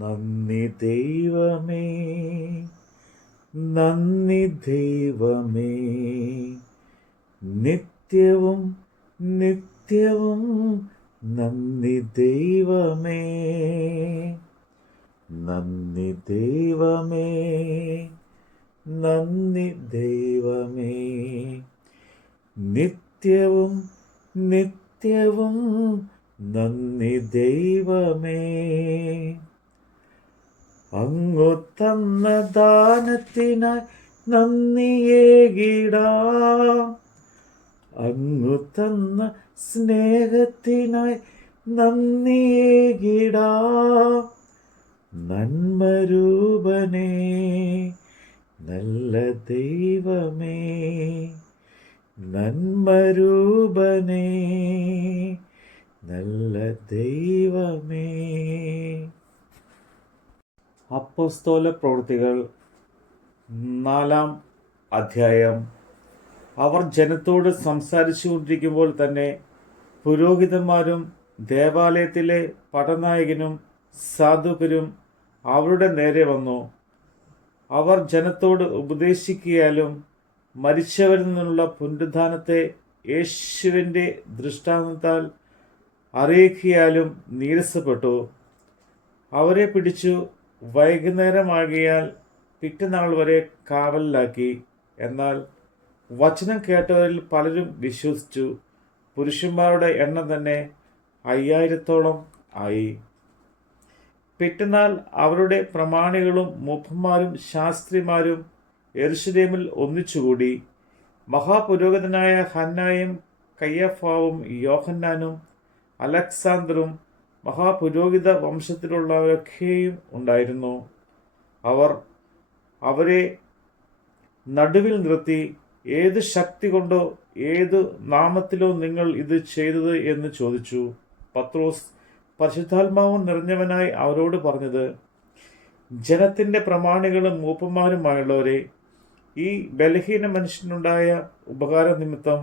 നന്ദി ദൈവമേ, നന്ദി ദൈവമേ, നിത്യവും നിത്യവും നന്ദി ദൈവമേ, നന്ദി ദൈവമേ, നന്ദി ദൈവമേ, നിത്യവും നിത്യവും നന്ദി ദൈവമേ. അങ്ങു തന്ന ദാനത്തിനായി നന്ദിയേകിടാം, അങ്ങു തന്ന സ്നേഹത്തിനായി നന്ദിയേകിടാം. നന്മരൂപനേ, നല്ല ദൈവമേ, നന്മരൂപനേ, നല്ല ദൈവമേ. അപ്പോസ്തല പ്രവൃത്തികൾ 4-ാം അധ്യായം. അവർ ജനത്തോട് സംസാരിച്ചുകൊണ്ടിരിക്കുമ്പോൾ തന്നെ പുരോഹിതന്മാരും ദേവാലയത്തിലെ പടനായകനും സാധുക്കരും അവരുടെ നേരെ വന്നു. അവർ ജനത്തോട് ഉപദേശിക്കുകയാലും മരിച്ചവരിൽ നിന്നുള്ള പുനരുത്ഥാനത്തെ യേശുവിൻ്റെ ദൃഷ്ടാന്തത്താൽ അറിയിക്കുകയാലും നീരസപ്പെട്ടു. അവരെ പിടിച്ചു വൈകുന്നേരമാകിയാൽ പിറ്റന്നാൾ വരെ കാവലിലാക്കി. എന്നാൽ വചനം കേട്ടവരിൽ പലരും വിശ്വസിച്ചു. പുരുഷന്മാരുടെ എണ്ണം തന്നെ 5000-ഓളം ആയി. പിറ്റന്നാൾ അവരുടെ പ്രമാണികളും മൂപ്പന്മാരും ശാസ്ത്രിമാരും യെരുശലേമിൽ ഒന്നിച്ചുകൂടി. മഹാപുരോഹിതനായ ഹന്നായും കയ്യഫാവും യോഹന്നാനും അലക്സാണ്ടറും മഹാപുരോഹിത വംശത്തിലുള്ളവരൊക്കെയും ഉണ്ടായിരുന്നു. അവർ അവരെ നടുവിൽ നിർത്തി, ഏത് ശക്തി കൊണ്ടോ ഏതു നാമത്തിലോ നിങ്ങൾ ഇത് ചെയ്തത് എന്ന് ചോദിച്ചു. പത്രോസ് പരിശുദ്ധാത്മാവും നിറഞ്ഞവനായി അവരോട് പറഞ്ഞത്, ജനത്തിൻ്റെ പ്രമാണികളും മൂപ്പന്മാരുമായുള്ളവരെ, ഈ ബലഹീന മനുഷ്യനുണ്ടായ ഉപകാര നിമിത്തം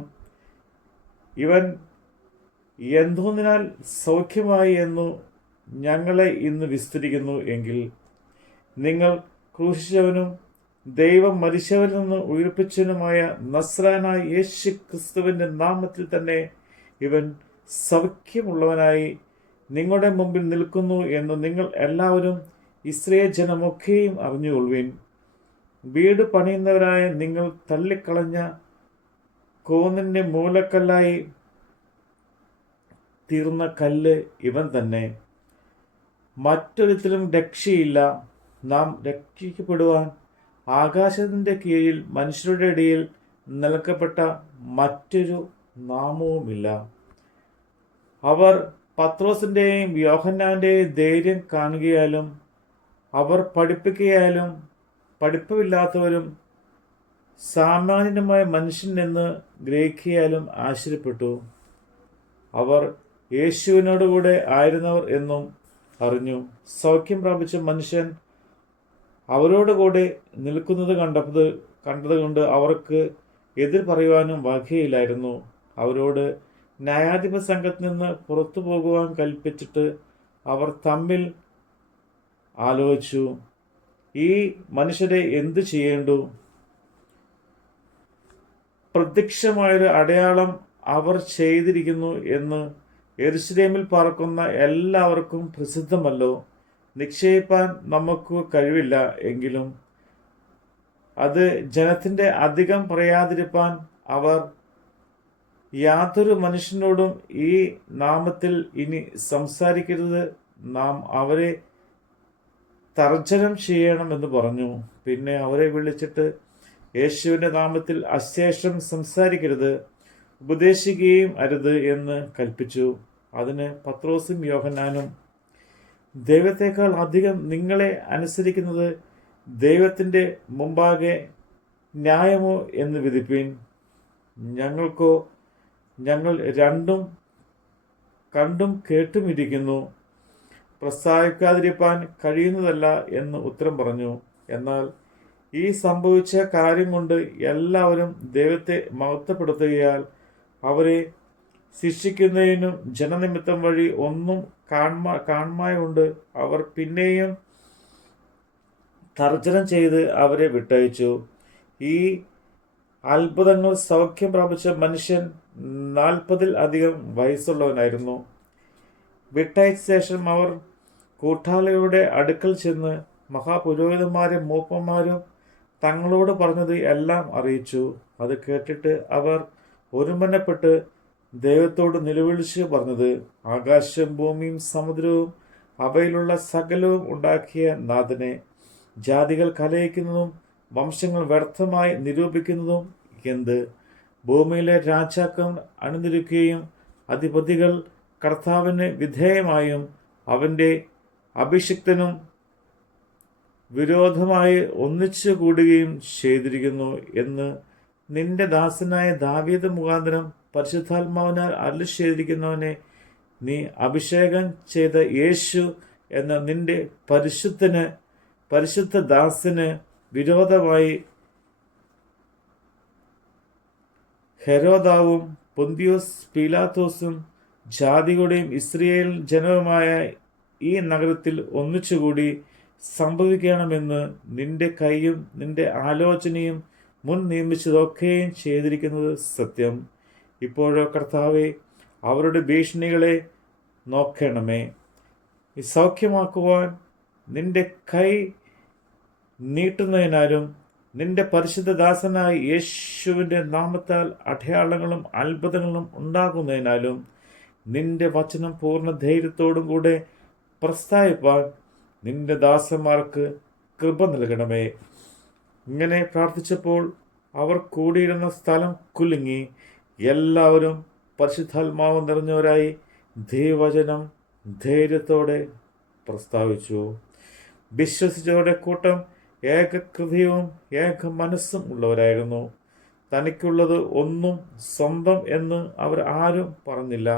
ഇവൻ എന്തോന്നിനാൽ സൗഖ്യമായി എന്നു ഞങ്ങളെ ഇന്ന് വിസ്തരിക്കുന്നു എങ്കിൽ, നിങ്ങൾ ക്രൂശിച്ചവനും ദൈവം മരിച്ചവരിൽ നിന്ന് ഉയർപ്പിച്ചവനുമായ നസ്രായനായ യേശു ക്രിസ്തുവിൻ്റെ നാമത്തിൽ തന്നെ ഇവൻ സൗഖ്യമുള്ളവനായി നിങ്ങളുടെ മുമ്പിൽ നിൽക്കുന്നു എന്ന് നിങ്ങൾ എല്ലാവരും ഇസ്രായേൽ ജനമൊക്കെയും അറിഞ്ഞുകൊള്ളുവിൻ. വീട് പണിയുന്നവരായ നിങ്ങൾ തള്ളിക്കളഞ്ഞ കോന്നിൻ്റെ മൂലക്കല്ലായി തീർന്ന കല്ല് ഇവൻ തന്നെ. മറ്റൊരുത്തിലും രക്ഷയില്ല. നാം രക്ഷിക്കപ്പെടുവാൻ ആകാശത്തിൻ്റെ കീഴിൽ മനുഷ്യരുടെ ഇടയിൽ നൽകപ്പെട്ട മറ്റൊരു നാമവുമില്ല. അവർ പത്രോസിൻ്റെയും യോഹന്നാൻ്റെയും ധൈര്യം കാണുകയാലും അവർ പഠിപ്പിക്കുകയാലും പഠിപ്പുമില്ലാത്തവരും സാമാന്യമായ മനുഷ്യനെന്ന് ഗ്രഹിക്കുകയാലും ആശ്ചര്യപ്പെട്ടു. അവർ യേശുവിനോടുകൂടെ ആയിരുന്നവർ എന്നും അറിഞ്ഞു. സൗഖ്യം പ്രാപിച്ച മനുഷ്യൻ അവരോടുകൂടെ നിൽക്കുന്നത് കണ്ടതുകൊണ്ട് അവർക്ക് എതിർ പറയുവാനും വകയില്ലായിരുന്നു. അവരോട് ന്യായാധിപ സംഘത്തിൽ നിന്ന് പുറത്തു പോകുവാൻ കൽപ്പിച്ചിട്ട് അവർ തമ്മിൽ ആലോചിച്ചു, ഈ മനുഷ്യരെ എന്തു ചെയ്യേണ്ടു? പ്രത്യക്ഷമായൊരു അടയാളം അവർ ചെയ്തിരിക്കുന്നു എന്ന് യെരുശലേമിൽ പാർക്കുന്ന എല്ലാവർക്കും പ്രസിദ്ധമല്ലോ. നിക്ഷേപിപ്പാൻ നമുക്ക് കഴിവില്ല എങ്കിലും അത് ജനത്തിൻ്റെ അധികം പറയാതിരിപ്പാൻ അവർ യാതൊരു മനുഷ്യനോടും ഈ നാമത്തിൽ ഇനി സംസാരിക്കരുത്, നാം അവരെ തർജ്ജനം ചെയ്യണമെന്ന് പറഞ്ഞു. പിന്നെ അവരെ വിളിച്ചിട്ട് യേശുവിൻ്റെ നാമത്തിൽ അശേഷം സംസാരിക്കരുത്, ഉപദേശിക്കുകയും അരുത് എന്ന് കൽപ്പിച്ചു. അതിന് പത്രോസും യോഹന്നാനും, ദൈവത്തെക്കാൾ അധികം നിങ്ങളെ അനുസരിക്കുന്നത് ദൈവത്തിൻ്റെ മുമ്പാകെ ന്യായമോ എന്ന് വിധിപ്പിൻ. ഞങ്ങൾക്കോ ഞങ്ങൾ രണ്ടും കണ്ടും കേട്ടുമിരിക്കുന്നു, പ്രസ്താവിക്കാതിരിപ്പാൻ കഴിയുന്നതല്ല എന്ന് ഉത്തരം പറഞ്ഞു. എന്നാൽ ഈ സംഭവിച്ച കാര്യം കൊണ്ട് എല്ലാവരും ദൈവത്തെ മഹത്വപ്പെടുത്തുകയാൽ അവരെ ശിക്ഷിക്കുന്നതിനും ജനനിമിത്തം വഴി ഒന്നും കാണായ്കൊണ്ട് അവർ പിന്നെയും തർജ്ജനം ചെയ്ത് അവരെ വിട്ടയച്ചു. ഈ അത്ഭുതങ്ങൾ സൗഖ്യം പ്രാപിച്ച മനുഷ്യൻ 40 അധികം വയസ്സുള്ളവനായിരുന്നു. വിട്ടയച്ച ശേഷം അവർ കൂട്ടാളിയുടെ അടുക്കൽ ചെന്ന് മഹാപുരോഹിതന്മാരും മൂപ്പന്മാരും തങ്ങളോട് പറഞ്ഞത് എല്ലാം അറിയിച്ചു. അത് കേട്ടിട്ട് അവർ ഒരുമനപ്പെട്ട് ദൈവത്തോട് നിലവിളിച്ച് പറഞ്ഞത്, ആകാശം ഭൂമിയും സമുദ്രവും അവയിലുള്ള സകലവും ഉണ്ടാക്കിയ നാഥനെ, ജാതികൾ കലയിക്കുന്നതും വംശങ്ങൾ വ്യർത്ഥമായി നിരൂപിക്കുന്നതും എന്ത്? ഭൂമിയിലെ രാജാക്കൾ അണിനിരക്കുകയും അധിപതികൾ കർത്താവിന് വിധേയമായും അവൻ്റെ അഭിഷിക്തനും വിരോധമായി ഒന്നിച്ചു കൂടുകയും ചെയ്തിരിക്കുന്നു എന്ന് നിന്റെ ദാസനായ ദാവീദ് മുഖാന്തരം പരിശുദ്ധാത്മാവിനാൽ അരുളി ചെയ്തിരിക്കുന്നവനെ, നീ അഭിഷേകം ചെയ്ത യേശു എന്ന നിന്റെ പരിശുദ്ധ ദാസന് വിരോധമായി ഹെരോദാവും പൊന്തിയോസ് പീലാത്തോസും ജാതികളുടെയും ഇസ്രായേൽ ജനവുമായ ഈ നഗരത്തിൽ ഒന്നിച്ചുകൂടി സംഭവിക്കണമെന്ന് നിന്റെ കൈയും നിന്റെ ആലോചനയും മുൻ നിയമിച്ചതൊക്കെയും ചെയ്തിരിക്കുന്നത് സത്യം. ഇപ്പോഴോ കർത്താവെ, അവരുടെ ഭീഷണികളെ നോക്കണമേ. സൗഖ്യമാക്കുവാൻ നിന്റെ കൈ നീട്ടുന്നതിനാലും നിന്റെ പരിശുദ്ധദാസനായ യേശുവിൻ്റെ നാമത്താൽ അടയാളങ്ങളും അത്ഭുതങ്ങളും ഉണ്ടാകുന്നതിനാലും നിന്റെ വചനം പൂർണ്ണ ധൈര്യത്തോടും കൂടെ പ്രസ്താവിപ്പാൻ നിന്റെ ദാസന്മാർക്ക് കൃപ നൽകണമേ. ഇങ്ങനെ പ്രാർത്ഥിച്ചപ്പോൾ അവർ കൂടിയിരുന്ന സ്ഥലം കുലുങ്ങി. എല്ലാവരും പരിശുദ്ധാത്മാവ് നിറഞ്ഞവരായി ദൈവവചനം ധൈര്യത്തോടെ പ്രസ്താവിച്ചു. വിശ്വസിച്ചവരുടെ കൂട്ടം ഏകഹൃദയവും ഏക മനസ്സും ഉള്ളവരായിരുന്നു. തനിക്കുള്ളത് ഒന്നും സ്വന്തം എന്ന് അവർ ആരും പറഞ്ഞില്ല.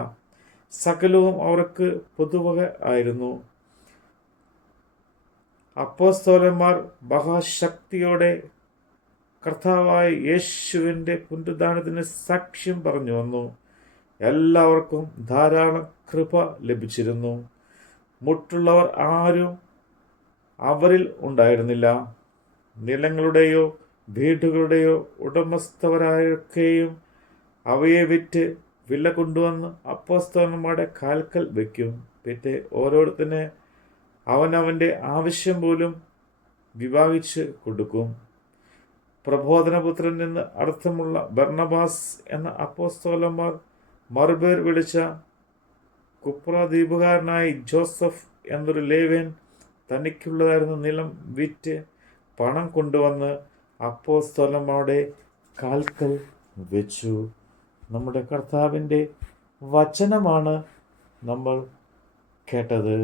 സകലവും അവർക്ക് പൊതുവക ആയിരുന്നു. അപ്പോസ്തലന്മാർ മഹാശക്തിയോടെ കർത്താവായ യേശുവിൻ്റെ പുനരുദ്ധാനത്തിന് സാക്ഷ്യം പറഞ്ഞു വന്നു. എല്ലാവർക്കും ധാരാളം കൃപ ലഭിച്ചിരുന്നു. മുട്ടുള്ളവർ ആരും അവരിൽ ഉണ്ടായിരുന്നില്ല. നിലങ്ങളുടെയോ വീടുകളുടെയോ ഉടമസ്ഥവരായൊക്കെയും അവയെ വിറ്റ് വില കൊണ്ടുവന്ന് അപ്പോസ്തലന്മാരുടെ കാൽക്കൽ വയ്ക്കും. പിന്നെ ഓരോരുത്തന് അവനവൻ്റെ ആവശ്യം പോലും വിഭാഗിച്ച് കൊടുക്കും. പ്രബോധനപുത്രൻ എന്ന് അർത്ഥമുള്ള ബർണബാസ് എന്ന അപ്പോസ്തലന്മാർ മറുപേർ വിളിച്ച കുപ്രദ്വീപുകാരനായ ജോസഫ് എന്നൊരു ലേവ്യൻ തനിക്കുള്ളതായിരുന്ന നിലം വിറ്റ് പണം കൊണ്ടുവന്ന് അപ്പോസ്തലന്മാരുടെ കാൽക്കൽ വെച്ചു. നമ്മുടെ കർത്താവിൻ്റെ വചനമാണ് നമ്മൾ കേട്ടത്.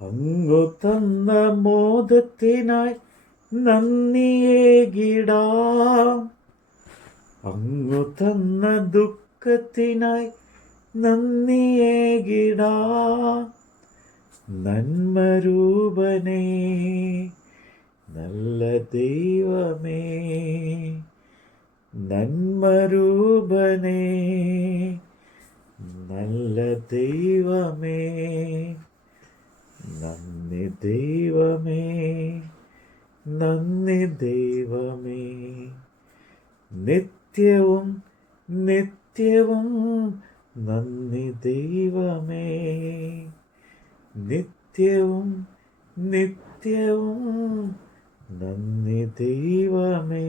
അങ്ങു തന്ന മോദത്തിനായി നന്ദിയേകിടാം, അങ്ങു തന്ന ദുഃഖത്തിനായി നന്ദിയേകിടാം. നന്മരൂപനേ, നല്ല ദൈവമേ, നന്മരൂപനേ, നല്ല ദൈവമേ, നന്ദി ദൈവമേ, നന്ദി ദൈവമേ. നിത്യവും നിത്യവും നന്ദി ദൈവമേ, നിത്യവും നിത്യവും നന്ദി ദൈവമേ.